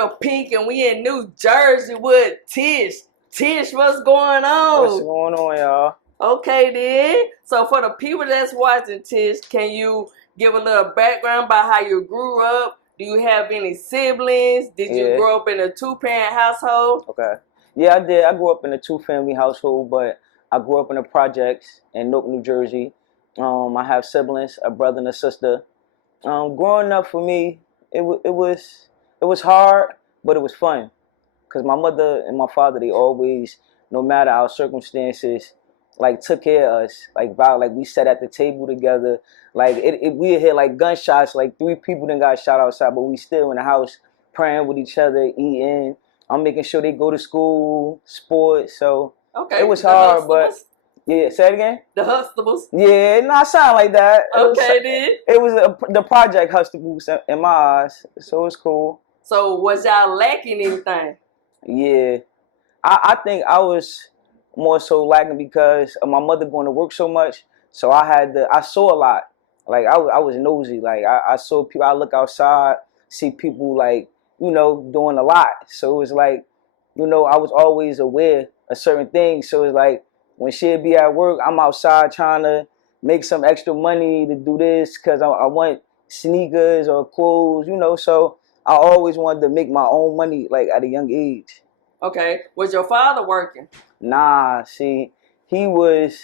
girl Pink, and we in New Jersey with Tish. Tish, what's going on? What's going on, y'all? Okay, then. So for the people that's watching, Tish, can you give a little background about how you grew up? Do you have any siblings? Did you grow up in a two-parent household? Okay. Yeah, I did. I grew up in a two-family household, but I grew up in the projects in Newark, New Jersey. I have siblings, a brother and a sister. Growing up for me, it was hard, but it was fun. Cause my mother and my father, they always, no matter our circumstances, like took care of us. Like we sat at the table together. Like we hear like gunshots. Like 3 people then got shot outside, but we still in the house praying with each other, eating. I'm making sure they go to school, sports. So it was hard, but yeah. Say it again. The Huxtables. Yeah, not sound like that. Then. It was the project Huxtables in my eyes, so it's cool. So was y'all lacking anything? Yeah, I think I was more so lacking because of my mother going to work so much. So I saw a lot. Like I was nosy. Like I saw people. I look outside, see people like doing a lot. So it was like, I was always aware of certain things. So it's like when she'd be at work, I'm outside trying to make some extra money to do this because I want sneakers or clothes. So I always wanted to make my own money like at a young age. Okay. Was your father working? Nah, see, he was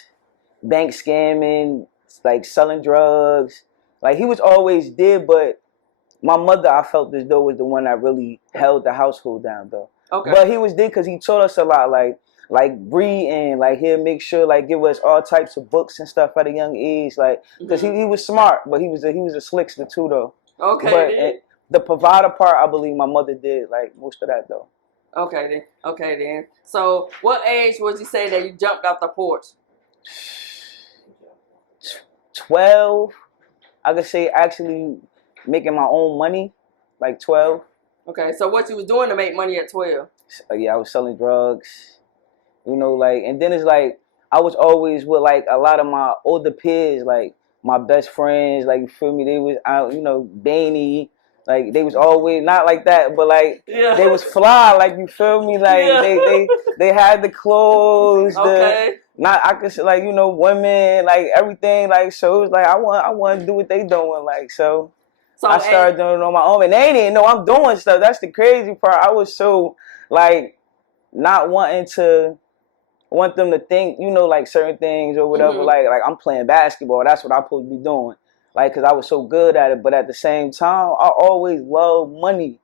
bank scamming, like selling drugs. Like he was always there, but my mother, I felt as though was the one that really held the household down though. Okay. But he was there because he taught us a lot, like reading, like he'll make sure like give us all types of books and stuff at a young age, like because he was smart, but he was a slickster too though. Okay. But the provider part, I believe my mother did like most of that though. Okay then. So what age would you say that you jumped off the porch? 12. I could say actually making my own money, like 12. Okay, so what you was doing to make money at 12? Yeah, I was selling drugs, and then it's like I was always with like a lot of my older peers, like my best friends, like you feel me? They was out, Baney. Like they was always not like that, but like they was fly, like you feel me? Like they had the clothes, I could say like women, like everything, like so it was like I want to do what they doing, like so I started doing it on my own, and they didn't know I'm doing stuff. That's the crazy part. I was so like not want them to think like certain things or whatever. Like I'm playing basketball. That's what I'm supposed to be doing. Like, because I was so good at it. But at the same time, I always loved money.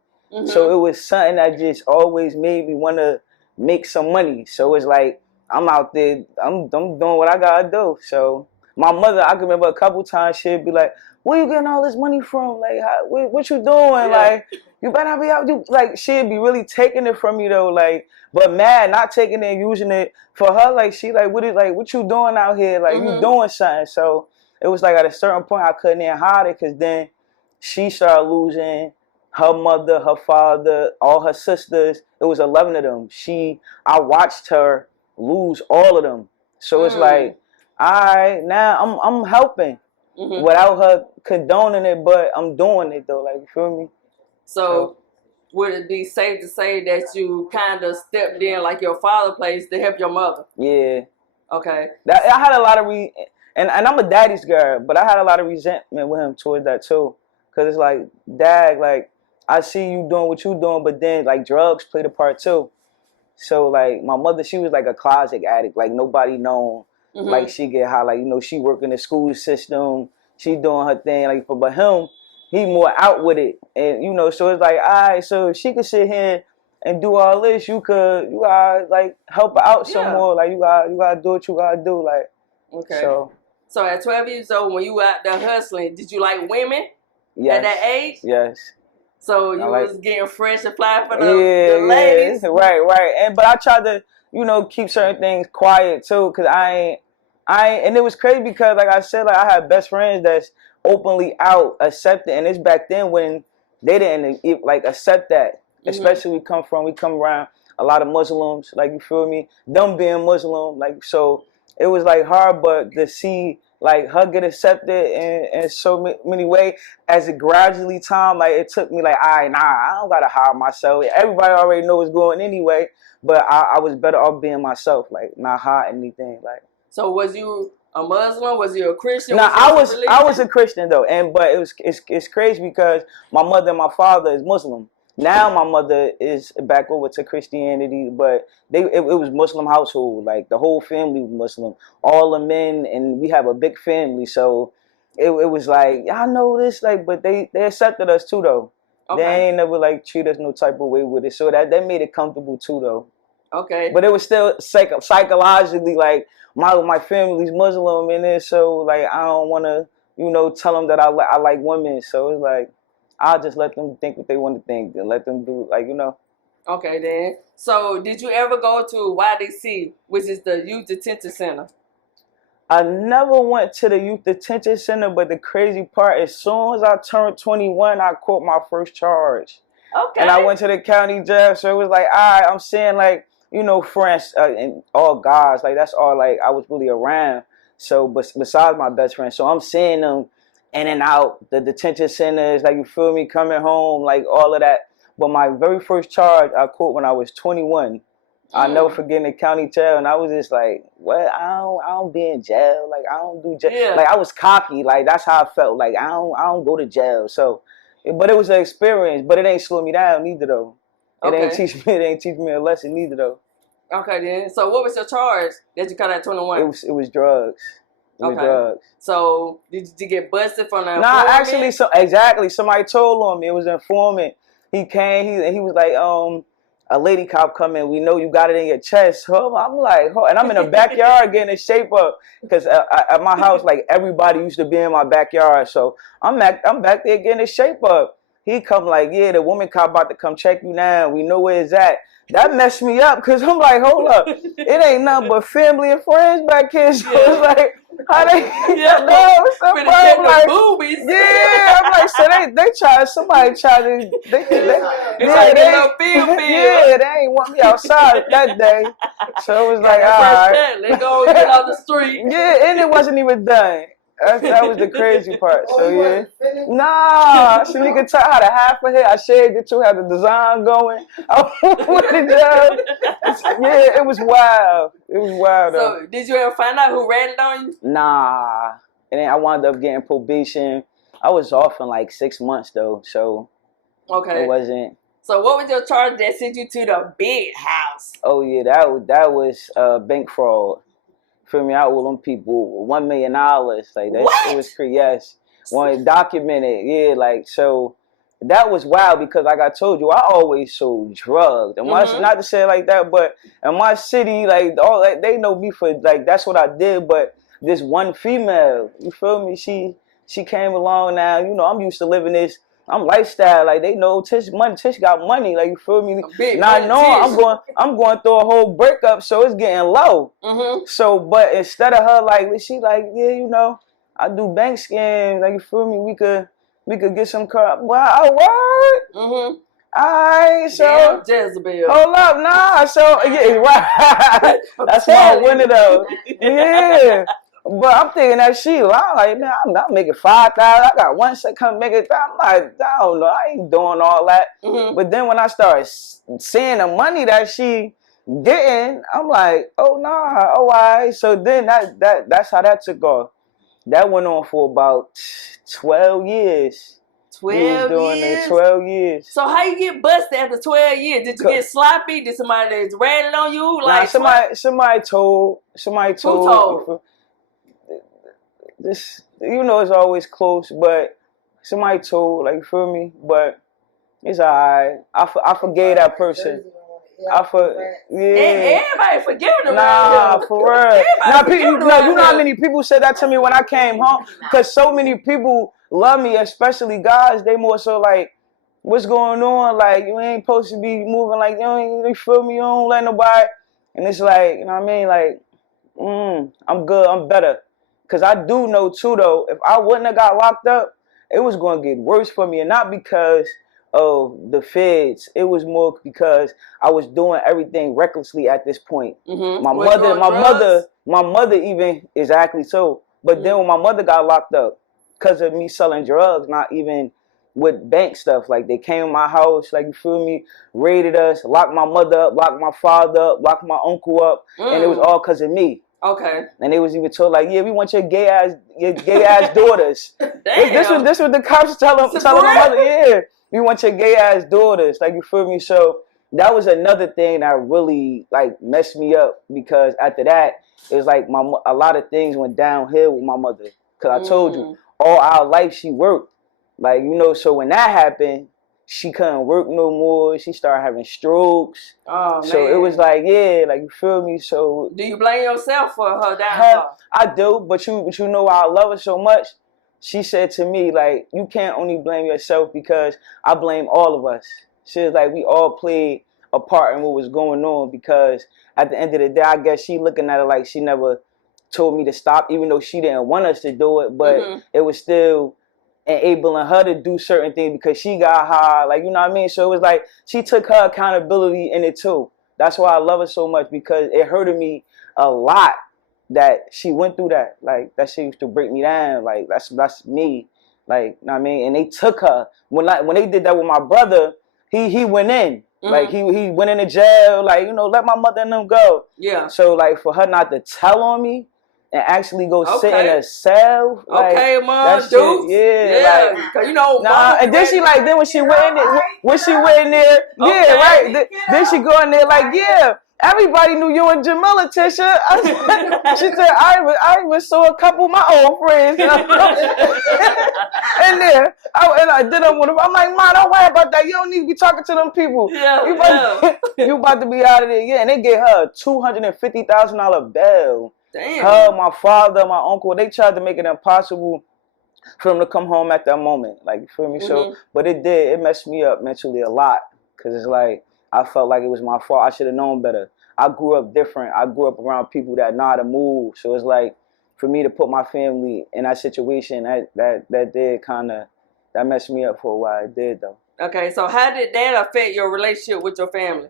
So it was something that just always made me want to make some money. So it's like, I'm out there, I'm doing what I got to do. So my mother, I can remember a couple times she'd be like, where you getting all this money from? Like, what you doing? Like, you better be out. Like, she'd be really taking it from me, though. Like, but mad, not taking it and using it for her. Like, she like, what you doing out here? Like, you doing something. So it was like at a certain point I couldn't even hide it because then she started losing her mother, her father, all her sisters. It was 11 of them. I watched her lose all of them. So it's like, all right, now I'm helping without her condoning it, but I'm doing it though. Like, you feel me? So would it be safe to say that you kind of stepped in like your father plays to help your mother? Yeah. Okay. I had a lot of and I'm a daddy's girl, but I had a lot of resentment with him towards that too. Cause it's like, Dad, like I see you doing what you doing, but then like drugs played a part too. So like my mother, she was like a closet addict, like nobody known. Like she get high, like she work in the school system, she doing her thing. Like, but him, he more out with it, and so it's like, all right, so if she could sit here and do all this, you gotta like help her out some more. Like you gotta do what you gotta do. Like, okay. So at 12 years old, when you were out there hustling, did you like women at that age? Yes. So you was getting fresh and fly for the ladies? Right. But I tried to, keep certain things quiet too, cause I ain't, and it was crazy because like I said, like I had best friends that's openly out, accepted, and it's back then when they didn't like accept that. Especially we come around a lot of Muslims, like you feel me? Them being Muslim, like so. It was like hard, but to see like get accepted in so many ways. As it gradually time, like it took me like, all right, nah, I don't gotta hide myself. Everybody already know what's going anyway. But I was better off being myself, like not hiding anything. Like, so was you a Muslim? Was you a Christian? No, I was a Christian though, but it's crazy because my mother and my father is Muslim. Now my mother is back over to Christianity, but it was Muslim household. Like the whole family was Muslim, all the men, and we have a big family. So it was like, I know this, like, but they accepted us too though. Okay. They ain't never like treat us no type of way with it. So that made it comfortable too though. Okay. But it was still psychologically like my family's Muslim in it, so like I don't want to tell them that I like women. So it's like I'll just let them think what they want to think and let them do Okay then. So did you ever go to YDC, which is the Youth Detention Center? I never went to the Youth Detention Center, but the crazy part, as soon as I turned 21, I caught my first charge. Okay. And I went to the county jail, so it was like, all right, I'm seeing like, friends and all guys, like that's all like I was really around. So, besides my best friend, so I'm seeing them in and out the detention centers, like you feel me, coming home, like all of that. But my very first charge I caught when I was 21. I'll never forget in the county jail, and I was just like, "What? I don't be in jail. Like I don't do jail. Yeah. Like I was cocky. Like that's how I felt. Like I don't go to jail. So, but it was an experience. But it ain't slow me down neither though. It ain't teach me a lesson neither though. Okay then. So what was your charge that you caught at 21? It was drugs. It was drugs. So did you get busted from that? Nah, actually, exactly. Somebody told on me. It was an informant. He came. He was like, a lady cop coming. We know you got it in your chest. So I'm like, and I'm in the backyard getting in shape up because at my house, like everybody used to be in my backyard. So I'm back there getting in shape up. He come like, yeah, the woman cop about to come check you now. We know where it's at. That messed me up because I'm like, hold up, it ain't nothing but family and friends back here. So it's like, how they boobies. Yeah, I'm like, so somebody try to they ain't want me outside that day. So it was like, all right, let's go get on the street. Yeah, and it wasn't even done. That was the crazy part. So yeah, nah. So you can tell how the half of it I shaved it too, had the design going. I with the job. Yeah, it was wild. It was wild. So did you ever find out who ratted on you? Nah. And then I wound up getting probation. I was off in like 6 months though, so it wasn't. So what was your charge that sent you to the big house? Oh yeah, that was bank fraud. Feel me? I owe them people $1 million. Like that, it was crazy. Yes, documented. Yeah, like so. That was wild because, like I told you, I always sold drugs. And not to say it like that, but in my city, like all that, they know me for like that's what I did. But this one female, you feel me? She came along now. I'm used to living this. I'm lifestyle, like they know Tish got money, like you feel me? Now I know I'm going through a whole breakup, so it's getting low. So, but instead of her, like she like, yeah, I do bank scams, like you feel me? We could get some car. Wow, what? Alright, so Jezebel. Hold up, nah. So yeah, right. That's why I winner though. Yeah. But I'm thinking that I'm like, man, I'm making 5,000. I got one second come make it. I'm like, I don't know, I ain't doing all that. But then when I started seeing the money that she getting, I'm like, oh nah, all right. So then that's how that took off. That went on for about 12 years. 12 years? 12 years. So how you get busted after 12 years? Did you get sloppy? Did somebody that's ratted on you? Like somebody told. Who told? This, it's always close, but somebody told, like, you feel me? But it's alright. I forgave that person. Everybody forgiving them. Nah, for real. Now, you know how many people said that to me when I came home? Because so many people love me, especially guys. They more so like, what's going on? Like, you ain't supposed to be moving like, you feel me? You don't let nobody. And it's like, you know what I mean? Like, I'm good. I'm better. Because I do know, too, though, if I wouldn't have got locked up, it was going to get worse for me. And not because of the feds. It was more because I was doing everything recklessly at this point. My mother even, exactly so. But then when my mother got locked up because of me selling drugs, not even with bank stuff, like they came in my house, like you feel me, raided us, locked my mother up, locked my father up, locked my uncle up, and it was all because of me. Okay. And they was even told like, yeah, we want your gay ass daughters. Damn. This what the cops telling my mother, yeah, we want your gay ass daughters, like you feel me. So that was another thing that really like messed me up, because after that it was like a lot of things went downhill with my mother, because I told you all our life she worked, like you know. So when that happened, she couldn't work no more. She started having strokes. Oh, man. So it was like, yeah, like you feel me. So do you blame yourself for her downfall? I do, but you know I love her so much. She said to me like, you can't only blame yourself, because I blame all of us. She was like, we all played a part in what was going on, because at the end of the day, I guess she looking at it like she never told me to stop, even though she didn't want us to do it, but it was still enabling her to do certain things because she got high, like, you know what I mean? So it was like she took her accountability in it too. That's why I love her so much, because it hurted me a lot that she went through that. Like, that shit used to break me down. Like, that's me. Like, you know what I mean? And they took her. When they did that with my brother, he went in. Like, he went into jail, like, you know, let my mother and them go. Yeah. So, like, for her not to tell on me and actually go sit in a cell. Like, okay, mom, dude. Yeah. Like, cause you know, nah, and then she like, then when she went in there, yeah, right. Then she go in there like, yeah, everybody knew you and Jamila, Tisha. She said, I even saw a couple of my old friends. You know? And there, and I did them with them. I'm like, Ma, don't worry about that. You don't need to be talking to them people. Yeah, you about to be out of there. Yeah, and they gave her a $250,000 bail. Damn. Her, my father, my uncle, they tried to make it impossible for him to come home at that moment. Like, you feel me? So, but it messed me up mentally a lot, because it's like, I felt like it was my fault. I should have known better. I grew up different. I grew up around people that know how to move. So it's like, for me to put my family in that situation, that did kind of, that messed me up for a while. It did, though. Okay, so how did that affect your relationship with your family?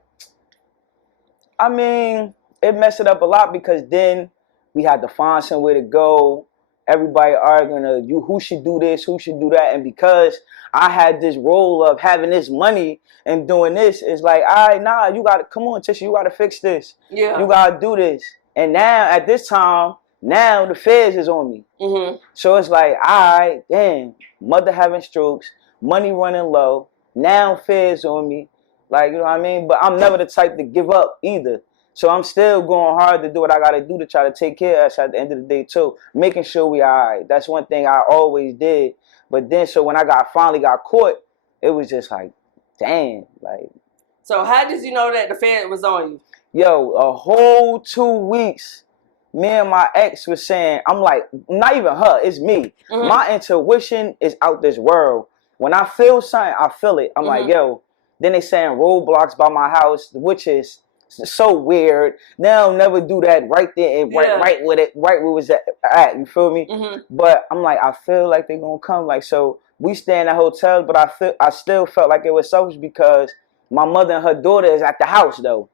I mean, it messed it up a lot, because then we had to find somewhere to go. Everybody arguing, who should do this, who should do that. And because I had this role of having this money and doing this, it's like, all right, nah, you got to, come on, Tisha, you got to fix this. Yeah. You got to do this. And now, at this time, now the feds is on me. So it's like, all right, damn, mother having strokes, money running low, now feds on me. Like, you know what I mean? But I'm never the type to give up either. So I'm still going hard to do what I got to do to try to take care of us at the end of the day too. Making sure we all right. That's one thing I always did. But then, so when I finally got caught, it was just like, damn. Like. So how did you know that the Fed was on you? Yo, a whole 2 weeks, me and my ex was saying, I'm like, not even her, it's me. My intuition is out this world. When I feel something, I feel it. I'm like, yo. Then they saying roadblocks by my house, which is so weird. They'll never do that right there and right where it was at. You feel me? But I'm like, I feel like they're gonna come. Like, so we stay in the hotel, but I still felt like it was selfish, because my mother and her daughter is at the house though.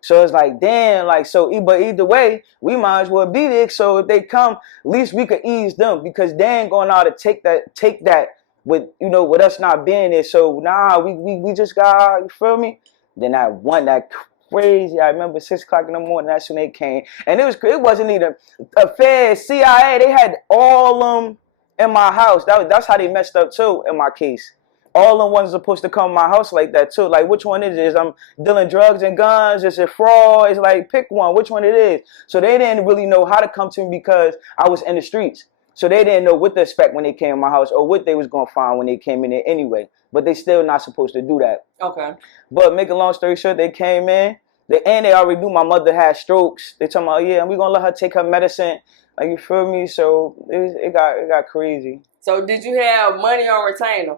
So it's like, damn, like, so, but either way, we might as well be there. So if they come, at least we could ease them, because they ain't gonna know how to take that with, you know, with us not being there. So nah, we just got, you feel me? Then I won that crazy. I remember 6 o'clock in the morning. That's when they came, and it wasn't even a Fed, CIA. They had all them in my house. That's how they messed up too in my case. All them ones supposed to come to my house like that too. Like, which one is it? Is I'm dealing drugs and guns? Is it fraud? It's like, pick one. Which one it is? So they didn't really know how to come to me, because I was in the streets. So they didn't know what to expect when they came in my house, or what they was gonna find when they came in there anyway. But they still not supposed to do that. Okay. But make a long story short, they came in. They already knew my mother had strokes. They told me, oh yeah, and we're gonna let her take her medicine. Like, you feel me? So it got crazy. So did you have money on retainer?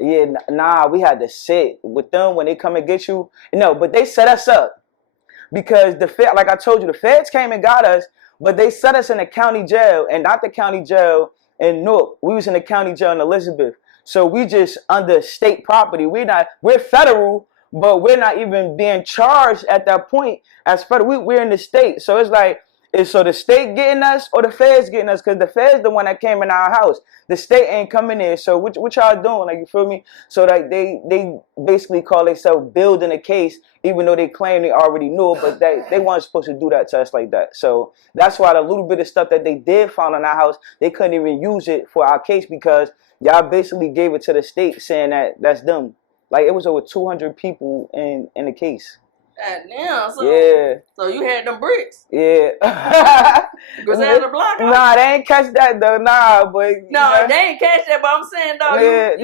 Yeah, nah, we had to sit with them when they come and get you. No, but they set us up, because like I told you, the feds came and got us, but they set us in the county jail, and not the county jail in Newark. We was in the county jail in Elizabeth. So we just under state property. We're federal, but we're not even being charged at that point as federal. We're in the state. So it's like, Is so the state getting us or the feds getting us? Because the feds the one that came in our house. The state ain't coming in. So what y'all doing? Like, you feel me? So like they basically call themselves building a case, even though they claim they already knew it, but they weren't supposed to do that to us like that. So that's why the little bit of stuff that they did find in our house, they couldn't even use it for our case because y'all basically gave it to the state saying that that's them. Like, it was over 200 people in the case. Damn, so, yeah. So you had them bricks? Yeah. Was that the block? Nah, they ain't catch that though. Nah, but no, they ain't catch that. But I'm saying though, yeah,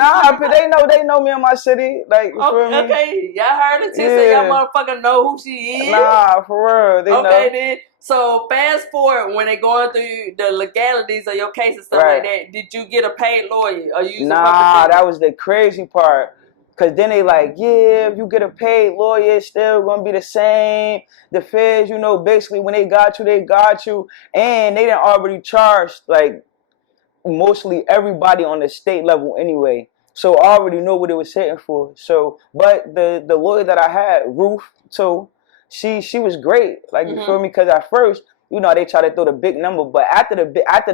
they know me in my city. Like, you feel me? Okay, y'all heard it. So y'all motherfucker know who she is. Nah, for real, they know. Okay, then. So fast forward when they going through the legalities of your case and stuff like that. Did you get a paid lawyer or use? Nah, that was the crazy part. Cause then they like, yeah, if you get a paid lawyer, it's still gonna be the same. The feds, basically when they got you, and they done already charged like mostly everybody on the state level anyway. So I already know what it was hitting for. So, but the lawyer that I had, Ruth, too, she was great. Like, you feel me? Because at first, they tried to throw the big number, but after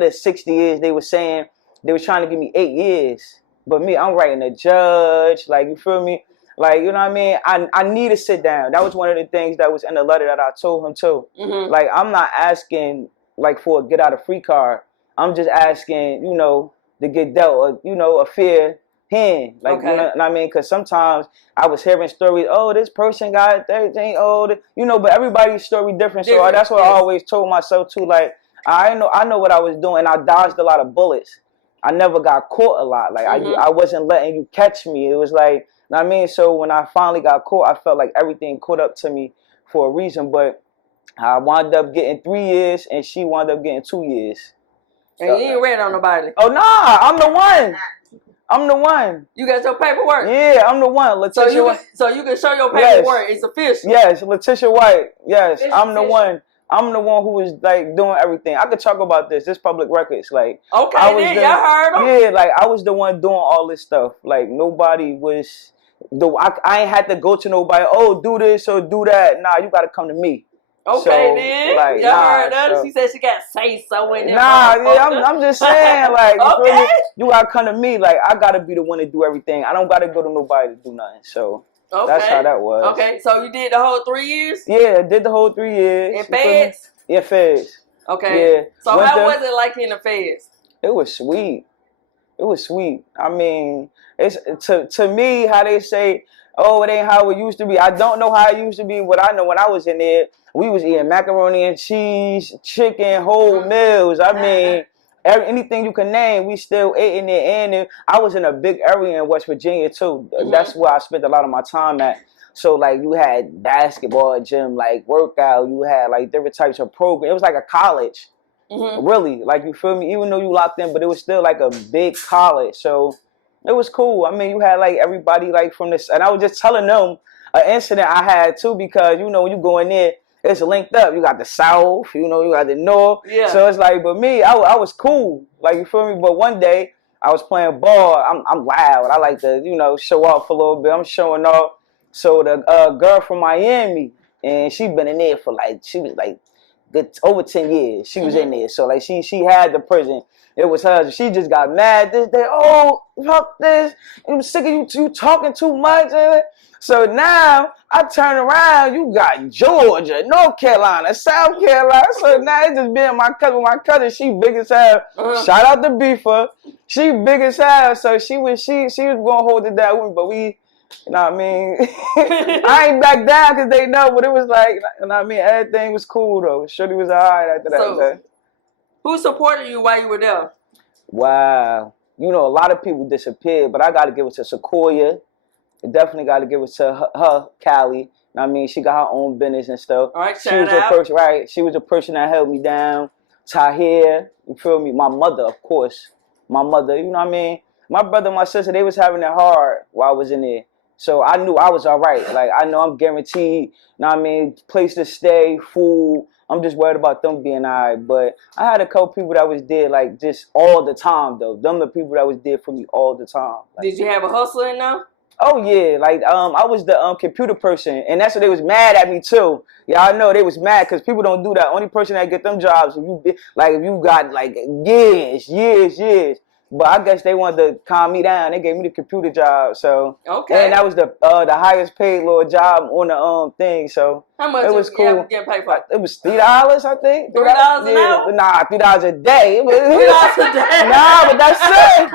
the 60 years, they were saying they was trying to give me 8 years. But me, I'm writing a judge, like, you feel me? Like, you know what I mean? I need to sit down. That was one of the things that was in the letter that I told him too. Like, I'm not asking like for a get out of free card. I'm just asking, to get dealt, a fair hand. Like, you know what I mean? Because sometimes I was hearing stories, oh, this person got 13, but everybody's story different. So that's what I always told myself too. Like, I know what I was doing. I dodged a lot of bullets. I never got caught a lot. Like, I wasn't letting you catch me. It was like, you know what I mean? So when I finally got caught, I felt like everything caught up to me for a reason. But I wound up getting 3 years, and she wound up getting 2 years. And you ain't read on nobody. Oh, nah, I'm the one. I'm the one. You got your paperwork? Yeah, I'm the one. Letitia so you can show your paperwork. Yes. It's official. Yes, Letitia White. Yes, I'm the one. I'm the one who was like doing everything. I could talk about this. This public records. Like, okay, then y'all heard them. Yeah, like I was the one doing all this stuff. Like, nobody was. I ain't had to go to nobody. Oh, do this or do that. Nah, you got to come to me. Okay, then. Like, y'all heard her. She said she got say so in there. Nah, yeah, I'm just saying, like, you gotta come to me. Like, I gotta be the one to do everything. I don't gotta go to nobody to do nothing. So that's how that was. Okay, so you did the whole 3 years? Yeah, I did the whole 3 years. In feds? Yeah, feds. Okay. Yeah. So how was it like in the feds? It was sweet. It was sweet. I mean, it's to me how they say, oh, it ain't how it used to be. I don't know how it used to be. What I know when I was in there, we was eating macaroni and cheese, chicken, whole meals. I mean, anything you can name, we still ate in there. And I was in a big area in West Virginia too. That's where I spent a lot of my time at. So like you had basketball gym, like workout. You had like different types of programs. It was like a college, really. Like, you feel me? Even though you locked in, but it was still like a big college. So it was cool. I mean, you had like everybody like from this, and I was just telling them an incident I had too, because when you go in there, it's linked up. You got the South, you got the North. Yeah. So it's like, but me, I was cool. Like, you feel me? But one day I was playing ball. I'm loud. I like to, show off a little bit. I'm showing off. So the girl from Miami, and she been in there for she was like good over 10 years. She was in there. So like she had the prison. It was her. She just got mad this day. Oh, fuck this. I'm sick of you talking too much. So now I turn around. You got Georgia, North Carolina, South Carolina. So now it's just being my cousin. My cousin, she big as hell. Shout out to Beefer. She big as hell. So she was gonna hold it down with me, but we. You know what I mean? I ain't back down because they know, but it was like, you know what I mean? Everything was cool though. Shorty was alright after that. So, who supported you while you were there? Wow. A lot of people disappeared, but I got to give it to Sequoia. I definitely got to give it to her Callie. You know what I mean? She got her own business and stuff. All right, she was a person, right? She was a person that held me down. Tahir, you feel me? My mother, of course. My mother, you know what I mean? My brother and my sister, they was having it hard while I was in there. So I knew I was all right. Like, I know I'm guaranteed, you know what I mean, place to stay, food. I'm just worried about them being all right. But I had a couple people that was there, like, just all the time, though. Them the people that was there for me all the time. Like, did you have a hustle in now? Oh yeah, like I was the computer person, and that's what they was mad at me too. Y'all know they was mad because people don't do that. Only person that get them jobs if you got like years. But I guess they wanted to calm me down. They gave me the computer job, so and that was the highest paid little job on the thing. So how much it was cool. Getting paid for? It was $3, I think. $3 an hour? Nah, $3 a day. $3 a day. Nah, but that's it.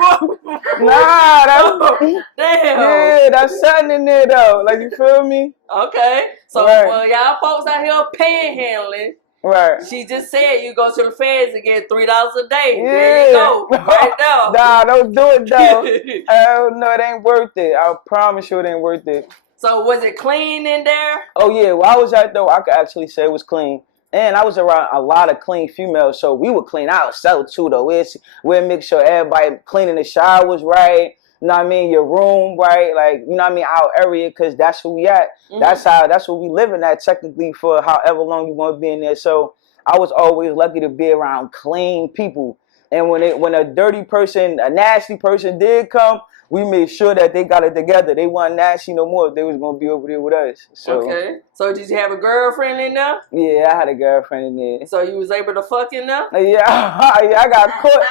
Nah, that's damn. Yeah, that's something in there though. Like, you feel me? Okay. So well, y'all folks out here panhandling. Right. She just said you go to the feds and get $3 a day. Yeah. There you go. Right now. Nah, don't do it though. Hell no, it ain't worth it. I promise you it ain't worth it. So was it clean in there? Oh yeah, where I was at though, I could actually say it was clean. And I was around a lot of clean females, so we would clean ourselves too though. We'd make sure everybody cleaning the showers right. You know what I mean? Your room, right? Like, you know what I mean? Our area, because that's where we at. Mm-hmm. That's where we living at technically for however long you want to be in there. So I was always lucky to be around clean people. And when a dirty person, a nasty person did come, we made sure that they got it together. They weren't nasty no more. They was going to be over there with us. So, okay. So did you have a girlfriend in there? Yeah, I had a girlfriend in there. So you was able to fuck in there? Yeah, I got caught.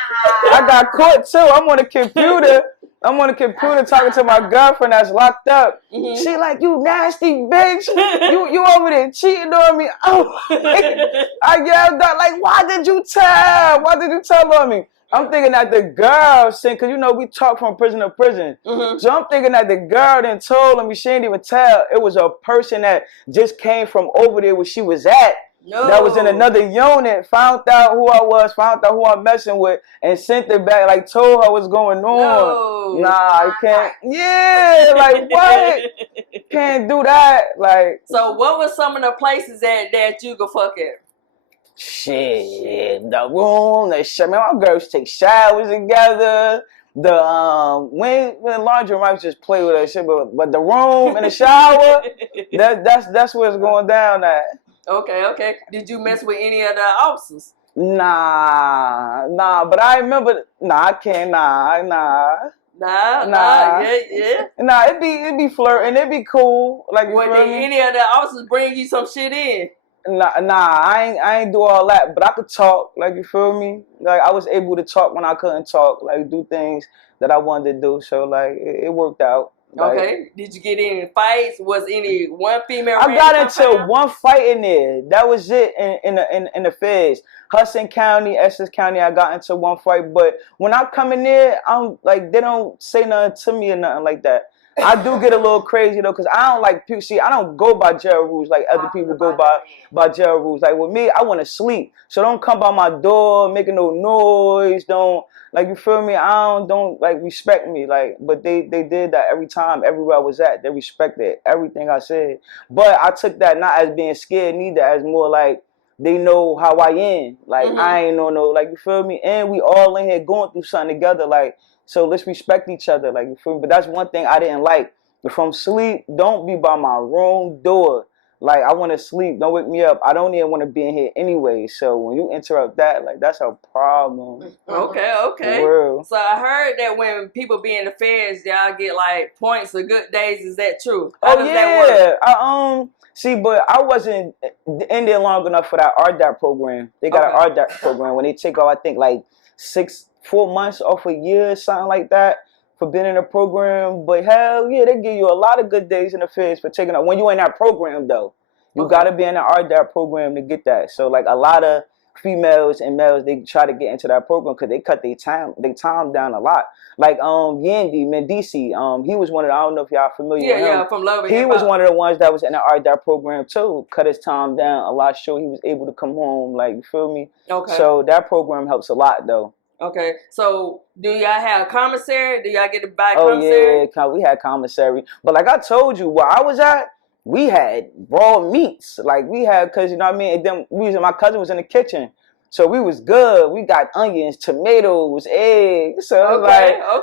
I got caught too. I'm on the computer. Talking to my girlfriend that's locked up. Mm-hmm. She like, you nasty bitch. you over there cheating on me. Oh, I yelled out like, why did you tell? Why did you tell on me? I'm thinking that the girl sent, because you know we talk from prison to prison. Mm-hmm. So I'm thinking that the girl then told me, she didn't even tell. It was a person that just came from over there where she was at. No. That was in another unit, found out who I was, found out who I'm messing with, and sent it back, like told her what's going on. No. Nah, I can't. Yeah, like what? Can't do that. Like. So what were some of the places that you could fuck at? Shit, the room, the shit. Man, my girls take showers together. The when laundry might just play with that shit, but the room and the shower, that's where it's going down at. Okay. Did you mess with any of the officers? Nah. But I remember. Nah, I can't. Nah. Yeah. Nah, it'd be flirting. It'd be cool. Like, did any of the officers bring you some shit in? Nah. I ain't do all that. But I could talk. Like, you feel me? Like, I was able to talk when I couldn't talk. Like, do things that I wanted to do. So like, it worked out. Like, okay. Did you get any fights? Was any one female? I got into one fight in there. That was it in the feds. Hudson County, Essex County, I got into one fight. But when I come in there, I'm like, they don't say nothing to me or nothing like that. I do get a little crazy though, because I don't like people. See, I don't go by jail rules like other people go by jail rules. Like with me, I want to sleep. So don't come by my door making no noise. Don't. Like, you feel me? Don't like respect me. Like, but they did that every time, everywhere I was at. They respected everything I said. But I took that not as being scared neither, as more like they know how I am. Like, mm-hmm. I ain't no, like, you feel me? And we all in here going through something together. Like, so let's respect each other. Like, you feel me? But that's one thing I didn't like. If I'm asleep, don't be by my room door. Like, I want to sleep. Don't wake me up. I don't even want to be in here anyway. So when you interrupt that, like, that's a problem. Okay. So I heard that when people be in the feds, y'all get like points or good days. Is that true? How does that work? See, but I wasn't in there long enough for that RDAP program. They got an RDAP program when they take off, I think, like 4 months off a year, something like that, for being in a program. But hell yeah, they give you a lot of good days in the feds for taking up. When you in that program though, you gotta be in the RDAP program to get that. So like a lot of females and males, they try to get into that program because they cut their time down a lot. Like Yandy Mendici, he was one of the, I don't know if y'all familiar with him. Yeah, from Love and He was one of the ones that was in the RDAP program too. Cut his time down a lot, so he was able to come home. Like, you feel me? Okay. So that program helps a lot though. Okay, so do y'all have commissary? Do y'all get to buy commissary? Oh yeah, we had commissary. But like I told you, where I was at, we had raw meats. Like we had, cause you know what I mean. And then my cousin was in the kitchen, so we was good. We got onions, tomatoes, eggs. So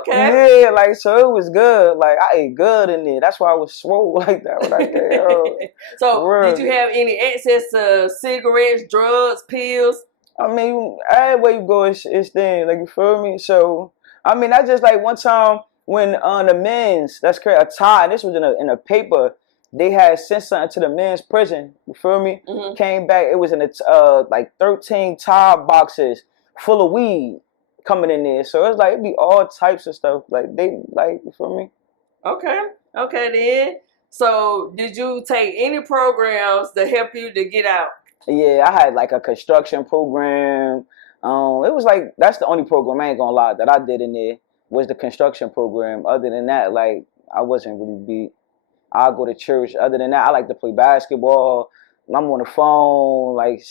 yeah, like so it was good. Like I ate good in there. That's why I was swole like that. Like that. So did you have any access to cigarettes, drugs, pills? I mean, everywhere you go, it's thing. Like, you feel me? So, I mean, I just like one time when the men's, that's crazy, a tie, this was in a paper, they had sent something to the men's prison, you feel me? Mm-hmm. Came back, it was in like 13 tie boxes full of weed coming in there. So it's like, it'd be all types of stuff. Like, they, like, you feel me? Okay then. So did you take any programs to help you to get out? Yeah, I had like a construction program. It was like, that's the only program, I ain't gonna lie, that I did in there was the construction program. Other than that, like, I wasn't really beat. I'll go to church. Other than that, I like to play basketball. I'm on the phone. Like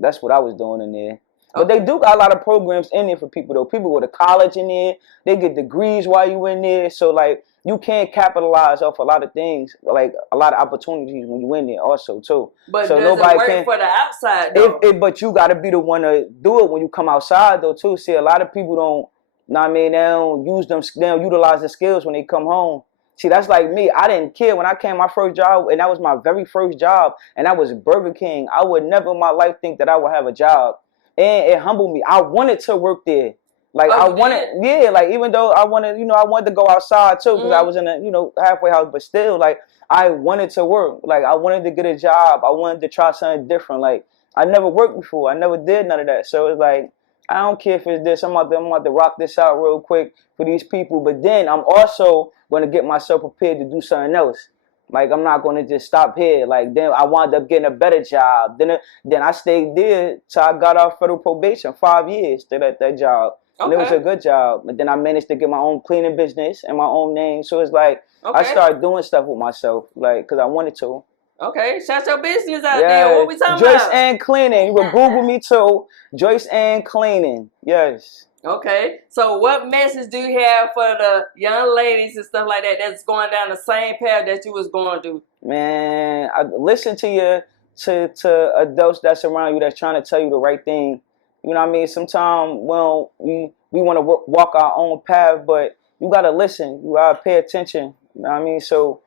that's what I was doing in there. But they do got a lot of programs in there for people, though. People go to college in there. They get degrees while you in there. So, like, you can't capitalize off a lot of things, like a lot of opportunities when you in there also, too. But so does it work for the outside, though? But you got to be the one to do it when you come outside, though, too. See, a lot of people don't, know what I mean, they don't utilize the skills when they come home. See, that's like me. I didn't care when I came my first job, and that was my very first job, and that was Burger King. I would never in my life think that I would have a job. And it humbled me. I wanted to work there. Like, like, even though I wanted to go outside too, because I was in a, halfway house, but still, like, I wanted to work. Like, I wanted to get a job. I wanted to try something different. Like, I never worked before. I never did none of that. So it's like, I don't care if it's this. I'm about to rock this out real quick for these people. But then I'm also going to get myself prepared to do something else. Like, I'm not going to just stop here. Like, then I wound up getting a better job. Then I stayed there till I got off federal probation, 5 years, stayed at that job. And it was a good job. But then I managed to get my own cleaning business and my own name. So it's like, I started doing stuff with myself, like, because I wanted to. Okay, shout your business out there. What we talking Joyce about? and Cleaning. You can Google me too. Joyce and Cleaning. Yes. Okay, so what message do you have for the young ladies and stuff like that that's going down the same path that you was going to? Man, listen to to adults that's around you that's trying to tell you the right thing. You know what I mean? Sometimes, we want to walk our own path, but you got to listen. You got to pay attention. You know what I mean? So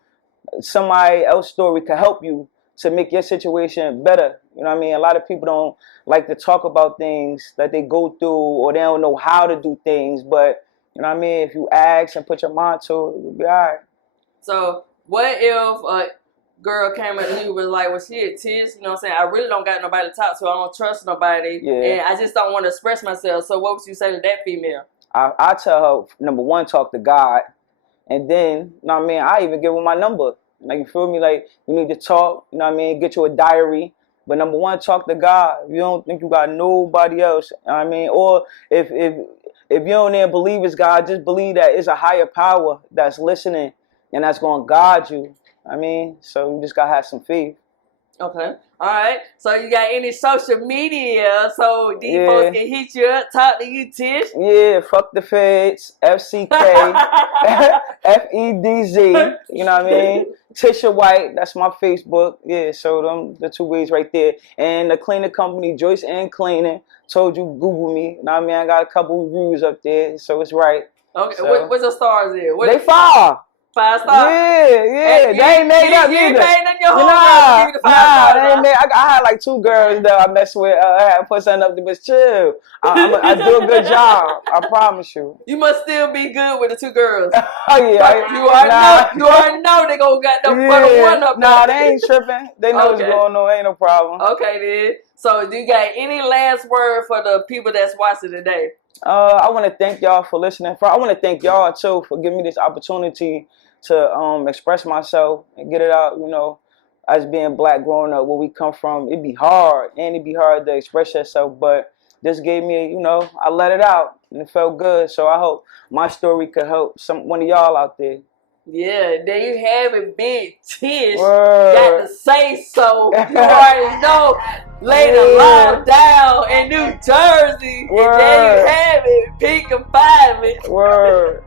somebody else's story can help you to make your situation better. You know what I mean? A lot of people don't like to talk about things that they go through, or they don't know how to do things. But, you know what I mean? If you ask and put your mind to it, you'll be all right. So what if a girl came up to you and was like, well, shit, Tish, you know what I'm saying? I really don't got nobody to talk to. I don't trust nobody. Yeah. And I just don't want to express myself. So what would you say to that female? I tell her, number one, talk to God. And then, you know what I mean? I even give her my number. Like, you feel me? Like, you need to talk, you know what I mean? Get you a diary. But number one, talk to God. If you don't think you got nobody else, you know what I mean? Or if you don't even believe it's God, just believe that it's a higher power that's listening and that's going to guide you. I mean, so you just got to have some faith. Okay. All right. So you got any social media so these folks can hit you up, talk to you, Tish? Yeah, fuck the feds, FCK, FEDZ, you know what I mean? Tisha White, that's my Facebook. Yeah, so them the 2 ways right there. And the cleaning company, Joyce and Cleaning, told you Google me. You know what I mean? I got a couple reviews up there, so it's right. Okay, so, what's your stars there? They 5. 5 stars? Yeah. They ain't made up you either. You ain't made your home girl. I had like 2 girls that I mess with. I had to put something up to but chill. I do a good job. I promise you. You must still be good with the 2 girls. Oh, yeah. You already know they gonna got them for the one up there. Nah, they ain't tripping. They know what's going on. Ain't no problem. Okay, then. So, do you got any last word for the people that's watching today? I want to thank y'all for listening. I want to thank y'all, too, for giving me this opportunity to express myself and get it out, you know, as being black growing up, where we come from. It'd be hard, and it'd be hard to express yourself, but this gave me, you know, I let it out, and it felt good, so I hope my story could help one of y'all out there. Yeah, there you have it, Big Tish. Got to say so. You already know. Lay the law down in New Jersey. And there you have it, Confinement. Word.